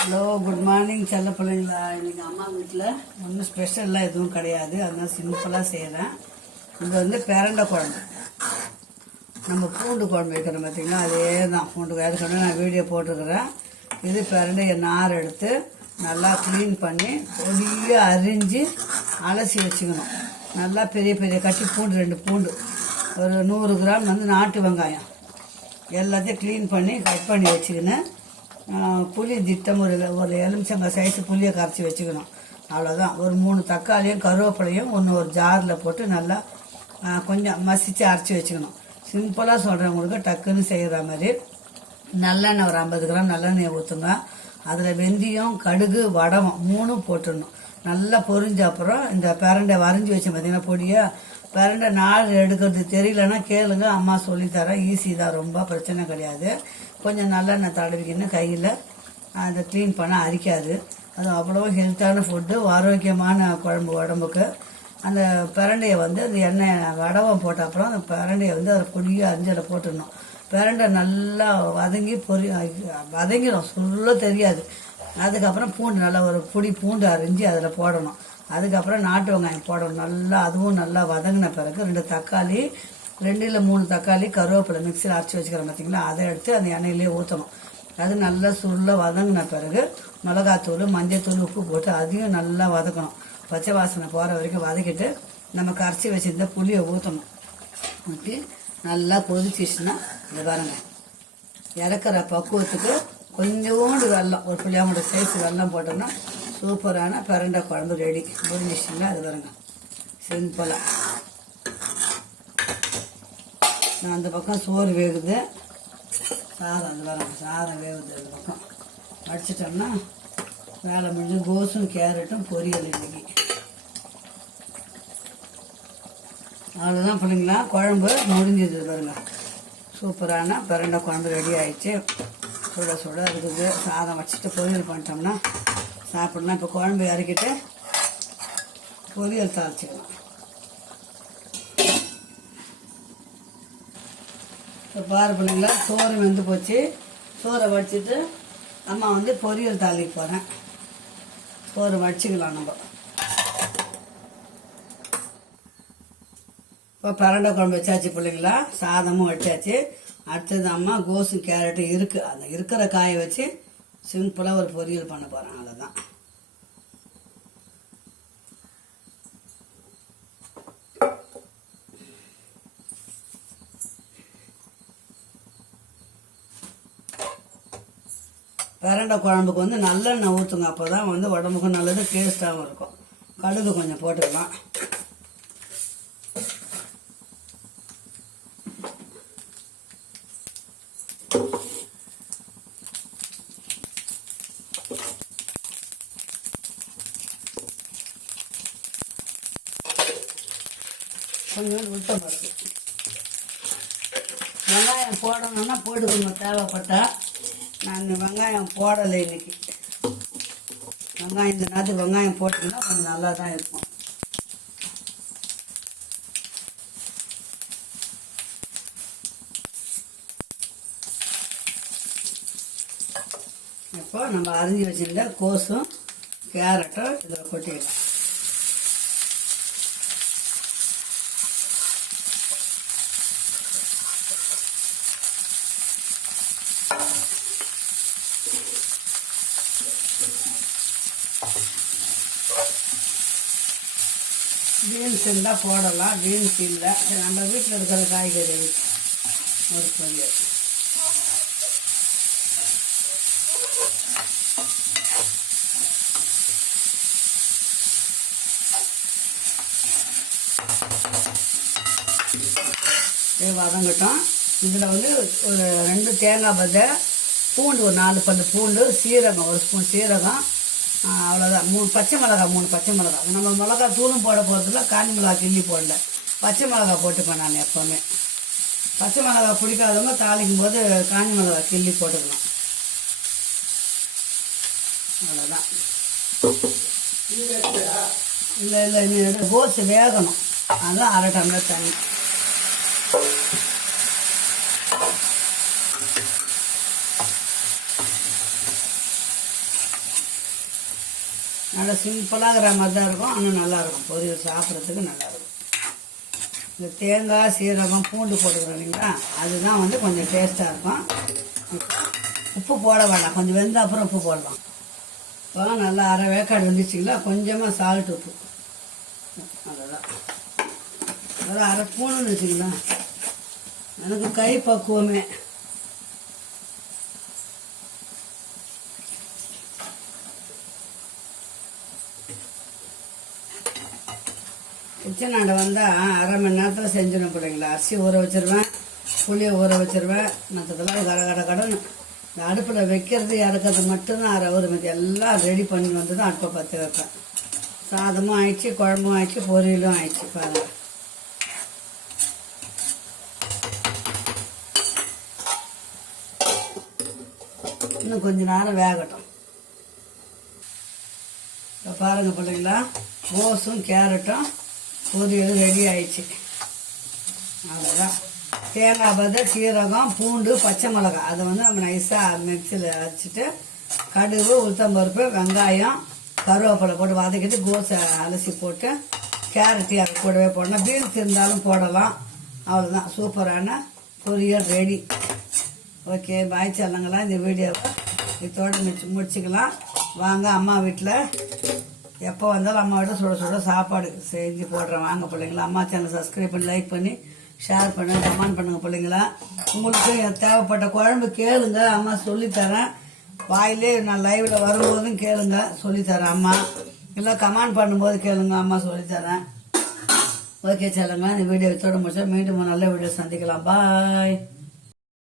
Hello, good morning செல்ல பிள்ளைங்களா. இன்றைக்கி அம்மா வீட்டில் ஒன்றும் ஸ்பெஷல்லாம் எதுவும் கிடையாது. அதனால் சிம்பிளாக செய்கிறேன். இது வந்து பிரண்டை குழம்பு. நம்ம பூண்டு குழம்பு வைக்கிறோம் பார்த்திங்களா, அதே தான். பூண்டு அதுக்கு நான் வீடியோ போட்டிருக்கிறேன். இது பிரண்டையை நார் எடுத்து நல்லா க்ளீன் பண்ணி பொடியாக அரிஞ்சு அலசி வச்சுக்கணும். நல்லா பெரிய பெரிய கட்டி பூண்டு, 2 பூண்டு, ஒரு 100 கிராம் வந்து நாட்டு வெங்காயம் எல்லாத்தையும் க்ளீன் பண்ணி கட் பண்ணி வச்சுக்கின்னு புளி திட்டம் ஒரு எலுமிச்சங்காய் சைஸு புளியை கரைச்சி வச்சுக்கணும். அவ்வளோதான். ஒரு 3 தக்காளியும் கருவேப்பிலையும் ஒரு ஜாரில் போட்டு நல்லா கொஞ்சம் மசித்து அரைச்சி வச்சுக்கணும். சிம்பிளாக சொல்கிறவங்களுக்கு டக்குன்னு செய்கிற மாதிரி நல்லெண்ணெய் ஒரு 50 கிராம் நல்லெண்ணெய் ஊற்றுங்க. அதில் வெந்தயம், கடுகு, வடகம் 3 போட்டுடணும். நல்லா பொரிஞ்ச அப்புறம் இந்த பிரண்டை வரைஞ்சி வச்சேன் பார்த்தீங்கன்னா பொடியாக. பிரண்டை நாள் எடுக்கிறது தெரியலன்னா கேளுங்க, அம்மா சொல்லித்தரேன். ஈஸி தான், ரொம்ப பிரச்சனை கிடையாது. கொஞ்சம் நல்லெண்ணெய் தடவிக்கின்னு கையில் அதை க்ளீன் பண்ண அரிக்காது. அது அவ்வளோ ஹெல்த்தான ஃபுட்டு, ஆரோக்கியமான குழம்பு உடம்புக்கு. அந்த பிரண்டையை வந்து அந்த எண்ணெய் வடவம் போட்ட அப்புறம் அந்த பிரண்டையை வந்து அதை பொடியாக அரிஞ்சலை போட்டுடணும். பிரண்டை நல்லா வதங்கிடும், சொல்ல தெரியாது. அதுக்கப்புறம் பூண்டு நல்லா ஒரு பொடி பூண்டு அரிஞ்சு அதில் போடணும். அதுக்கப்புறம் நாட்டு வெங்காயம் போடணும். நல்லா அதுவும் நல்லா வதங்கின பிறகு 2 தக்காளி, 2 இல்லை 3 தக்காளி, கருவேப்பிலை மிக்சியில் அரைச்சி வச்சுக்கிறோம் பார்த்தீங்களா, அதை எடுத்து அந்த எண்ணெயிலே ஊற்றணும். அது நல்லா சுருள வதங்கின பிறகு மிளகாத்தூள், மஞ்சத்தூள், உப்பு போட்டு அதையும் நல்லா வதக்கணும். பச்சை வாசனை போகிற வரைக்கும் வதக்கிட்டு நம்ம கரைச்சி வச்சுருந்த புளியை ஊற்றணும். ஊற்றி நல்லா கொதிச்சிச்சுன்னா இந்த பாருங்க, இறக்குற பக்குவத்துக்கு கொஞ்சோண்டு வெல்லம், ஒரு புளியாமோட சைஸ் வெல்லம் போட்டோம்னா சூப்பரான பிரண்டை குழம்பு ரெடி. முடிஞ்சிச்சுங்களா? அது பாருங்க, சிம்பிளாக. நான் அந்த பக்கம் சோறு வேகுது, சாதம் அந்த பாருங்க, சாதம் வேகுது. அந்த பக்கம் வடிச்சிட்டோம்னா வேலை முடிஞ்சு. கோஸும் கேரட்டும் பொரியல் இன்னைக்கு. அவ்வளோதான் பிள்ளைங்களா, குழம்பு முடிஞ்சது பாருங்க. சூப்பரான பிரண்டை குழம்பு ரெடி ஆயிடுச்சு. சுட சுட இருக்குது. சாதம் வச்சுட்டு பொரியல் பண்ணிட்டோம்னா சாப்பிடலாம். இப்போ குழம்பு இறக்கிட்டு பொரியல் தாளிச்சிக்கலாம். இப்போ பாரு பிள்ளைங்களா, சோறு வெந்து போச்சு. சோறை வடிச்சிட்டு அம்மா வந்து பொரியல் தாளிக்க போகிறேன். சோறு வடிச்சிக்கலாம் நம்ம. இப்போ பிரண்டை குழம்பு வச்சாச்சு பிள்ளைங்களா, சாதமும் வச்சாச்சு. அடுத்தது அம்மா கோஸும் கேரட்டும் இருக்குது, அந்த இருக்கிற காயை வச்சு சிம்பிளாக ஒரு பொரியல் பண்ண போகிறேன். அவ்வளோதான். பிரண்டை குழம்புக்கு வந்து நல்லெண்ணெய் ஊற்றுங்க, அப்போ தான் வந்து உடம்புக்கும் நல்லது, டேஸ்ட்டாகவும் இருக்கும். கடுகு கொஞ்சம் போட்டுக்கலாம். கொஞ்சம் உளுத்தம் பருப்பு, வெங்காயம் போடணும்னா போட்டுக்கோங்க தேவைப்பட்டா. நான் வெங்காயம் போடலை இன்னைக்கு. வெங்காயம் இந்த நேரத்துக்கு வெங்காயம் போட்டிங்கன்னா கொஞ்சம் நல்லா தான் இருக்கும். இப்போ நம்ம அரிஞ்சு வச்சுருந்த கோஸும் கேரட்டும் இதில் கொட்டிக்கலாம். பீன்ஸ் இருந்தால் போடலாம், பீன்ஸ் இல்லை. நம்ம வீட்டில் இருக்கிற காய்கறி ஒரு பொரியல். வதங்கட்டும். இதில் வந்து ஒரு 2 தேங்காய் பத்தை, பூண்டு ஒரு 4 பல்லு பூண்டு, சீரகம் ஒரு ஸ்பூன் சீரகம், அவ்வளோதான். 3 பச்சை மிளகாய், 3 பச்சை மிளகாய். நம்ம மிளகா தூளும் போட போகிறதுல, காஞ்சி மிளகா கிள்ளி போடல, பச்சை மிளகா போட்டுப்பேன் நான் எப்போவுமே. பச்சை மிளகா பிடிக்காதவங்க தாளிக்கும் போது காஞ்சி மிளகா கிள்ளி போட்டுக்கலாம். அவ்வளோதான். இல்லை இல்லை, இன்னும் கோஸ் வேகணும், அதெல்லாம் 1/2 டம்ளர் தண்ணி. நல்லா சிம்பிளாக இருக்கிற மாதிரி தான் இருக்கும், ஆனால் நல்லாயிருக்கும். பொரியல் சாப்பிட்றதுக்கு நல்லாயிருக்கும். இந்த தேங்காய் சீரகம் பூண்டு போட்டுக்கிறோம் இல்லைங்களா, அதுதான் வந்து கொஞ்சம் டேஸ்ட்டாக இருக்கும். உப்பு போட வேண்டாம், கொஞ்சம் வெந்த அப்புறம் உப்பு போடலாம். இப்போ நல்லா அரை வேக்காடு வந்துச்சுங்களா, கொஞ்சமாக சால்ட் உப்பு, அவ்வளோதான். ஒரு அரை ஸ்பூன்னு வச்சுங்களா, எனக்கு கை பக்குவமே. கிச்சனாண்ட வந்தால் அரை மணி நேரத்தில் செஞ்சிடும் பிள்ளைங்களா. அரிசி ஊற வச்சுருவேன், புளியை ஊற வச்சுருவேன், மற்றதெல்லாம் கடன்னு இந்த அடுப்பில் வைக்கிறது இறக்கிறது மட்டும்தான் அரை ஊர், மற்ற எல்லாம் ரெடி பண்ணி வந்து தான் அடுப்பை பற்ற வைப்பேன். சாதமும் ஆயிடுச்சு, குழம்பும் ஆயிடுச்சு, பொரியலும் ஆயிடுச்சு. பாருங்கள், இன்னும் கொஞ்ச நேரம் வேகட்டும். இப்போ பாருங்கள் பிள்ளைங்களா, கோஸும் கேரட்டும் பொரியல் ரெடி ஆயிடுச்சு. அவ்வளோதான். தேங்காய் பதில் சீரகம் பூண்டு பச்சை மிளகாய் அதை வந்து நம்ம நைஸாக மிக்சியில் அரைச்சிட்டு கடுகு உளுத்தம்பருப்பு வெங்காயம் கருவேப்பிலை போட்டு வதக்கிட்டு கோஸை அலசி போட்டு கேரட்டு அது கூடவே போடணும். பீன்ஸ் இருந்தாலும் போடலாம். அவ்வளோதான், சூப்பரான பொரியல் ரெடி. ஓகே, பாய் செல்லங்களா. இந்த வீடியோவை இதோடு முடிச்சுக்கலாம். வாங்க, அம்மா வீட்டில் எப்போ வந்தாலும் அம்மா வீட்டில் சுட சுட சாப்பாடு செஞ்சு போடுறேன். வாங்க பிள்ளைங்களா, அம்மா சேனல் சப்ஸ்கிரைப் பண்ணி லைக் பண்ணி ஷேர் பண்ணுங்கள், கமெண்ட் பண்ணுங்கள் பிள்ளைங்களா. உங்களுக்கு தேவைப்பட்ட குழம்பு கேளுங்க, அம்மா சொல்லித்தரேன். வாயிலே நான் லைவில் வரும்போதும் கேளுங்க, சொல்லித்தரேன் அம்மா. இல்லை கமெண்ட் பண்ணும்போது கேளுங்க, அம்மா சொல்லித்தரேன். ஓகே செல்லுங்க, இந்த வீடியோ இதோட முடிச்சா மீண்டும் நல்ல வீடியோ சந்திக்கலாம். பாய்.